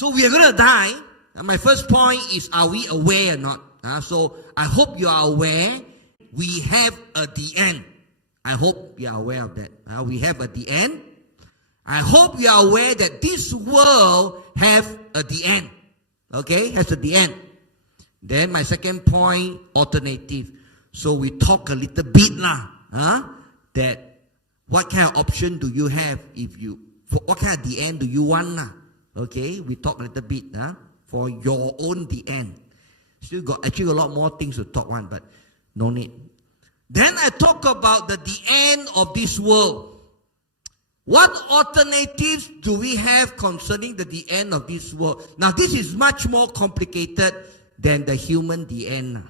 So we are going to die. My first point is, are we aware or not? So I hope you are aware we have the end. I hope you are aware of that. We have the end. I hope you are aware that this world have the end. Okay, has the end. Then my second point, alternative. So we talk a little bit that what kind of option do you have what kind of the end do you want? Okay, we talk a little bit for your own the end. Still got actually a lot more things to talk on, but no need. Then I talk about the end of this world. What alternatives do we have concerning the end of this world? Now this is much more complicated than the human the end.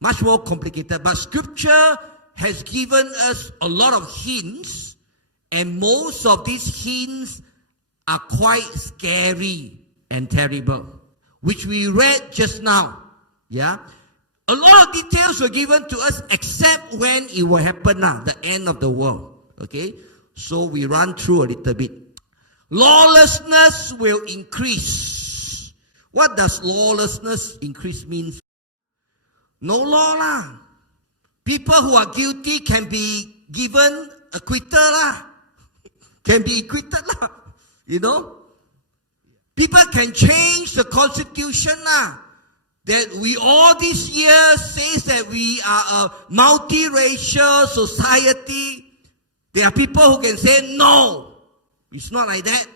Much more complicated, but Scripture has given us a lot of hints, and most of these hints are quite scary and terrible, which we read just now. Yeah, a lot of details were given to us except when it will happen the end of the world. Okay, so we run through a little bit. Lawlessness will increase. What does lawlessness increase mean? No law lah. People who are guilty can be given acquittal lah. Can be acquitted lah. You know? People can change the constitution lah. That we all these years says that we are a multiracial society. There are people who can say no. It's not like that.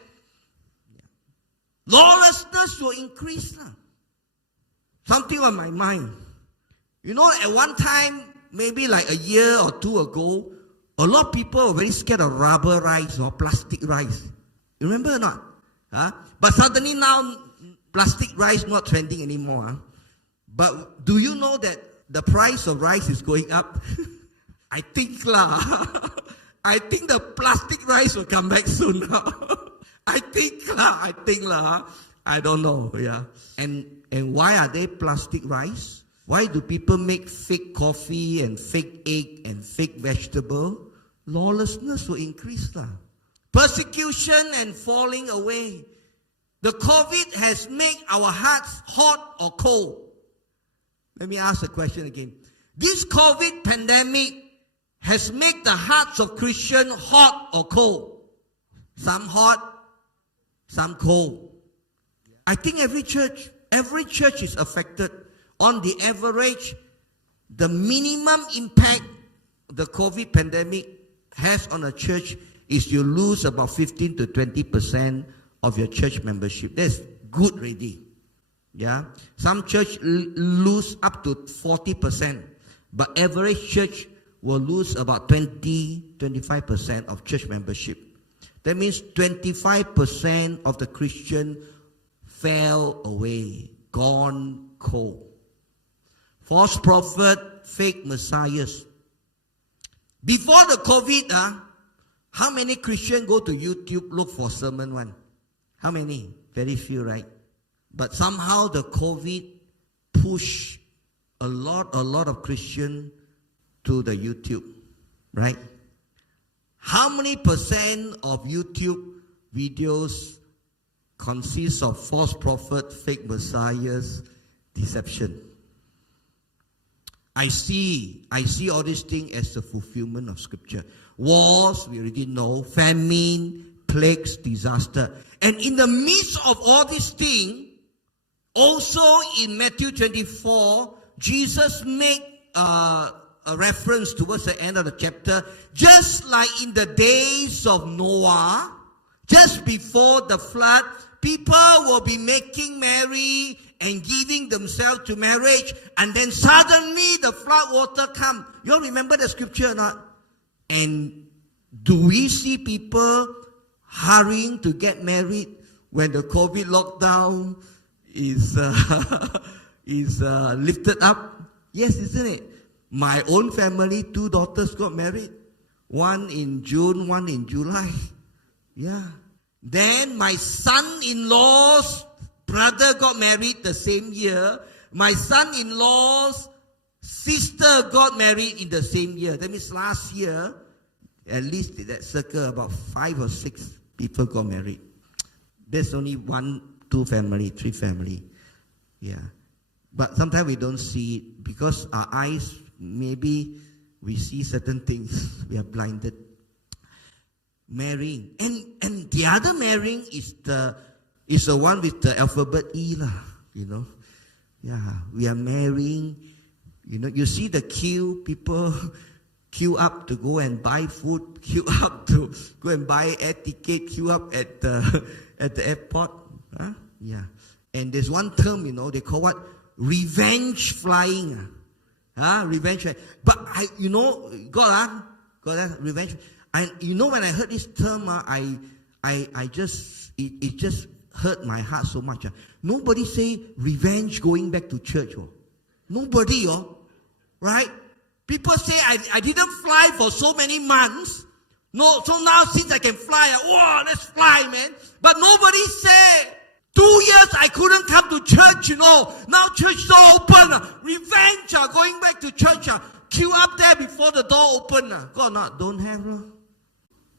Lawlessness will increase lah. Something on my mind. You know, at one time, maybe like a year or two ago, a lot of people were very scared of rubber rice or plastic rice. You remember or not? But suddenly now, plastic rice not trending anymore. But do you know that the price of rice is going up? I think lah. I think the plastic rice will come back soon. I think lah. I don't know. Yeah. And why are they plastic rice? Why do people make fake coffee and fake egg and fake vegetable? Lawlessness will increase lah. Persecution and falling away. The COVID has made our hearts hot or cold. Let me ask the question again. This COVID pandemic has made the hearts of Christians hot or cold. Some hot, some cold. I think every church is affected. On the average, the minimum impact the COVID pandemic has on a church is you lose about 15 to 20% of your church membership. That's good already. Yeah, some church lose up to 40%, but average church will lose about 20-25% of church membership. That means 25% of the Christian fell away, gone cold. False prophet, fake messiahs. Before the COVID, how many Christians go to YouTube look for sermon one? How many? Very few, right? But somehow the COVID pushed a lot of Christians to the YouTube, right? How many percent of YouTube videos consists of false prophet, fake messiahs, deception? I see all these things as the fulfillment of Scripture. Wars, we already know. Famine, plagues, disaster. And in the midst of all these things, also in Matthew 24, Jesus made a reference towards the end of the chapter. Just like in the days of Noah, just before the flood, people will be making merry and giving themselves to marriage, and then suddenly the flood water come. You all remember the scripture or not? And do we see people hurrying to get married when the COVID lockdown is lifted up? Yes, isn't it? My own family, 2 daughters got married. One in June, one in July. Yeah. Then my son-in-law's brother got married the same year. My son-in-law's sister got married in the same year. That means last year, at least in that circle, about 5 or 6 people got married. There's only one two family, three family. Yeah. But sometimes we don't see it because our eyes, maybe we see certain things, we are blinded. Marrying. And the other marrying is the one with the alphabet E lah, you know. Yeah, we are marrying. You know, you see the queue, people queue up to go and buy food, queue up to go and buy air ticket, queue up at the airport. Huh? Yeah. And there's one term, you know, they call what? Revenge flying. Revenge flying. But God, revenge. And you know, when I heard this term, it just hurt my heart so much. Nobody say revenge going back to church. Nobody, right? People say I didn't fly for so many months. No, so now since I can fly, let's fly, man. But nobody say 2 years I couldn't come to church, you know. Now church door open. Revenge, going back to church. Queue up there before the door open. God, not, don't have.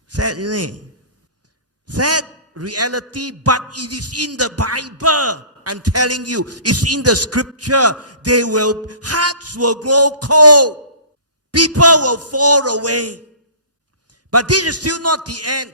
Sad, isn't it? Sad reality, but it is in the Bible. I'm telling you, it's in the scripture. Hearts will grow cold. People will fall away. But this is still not the end.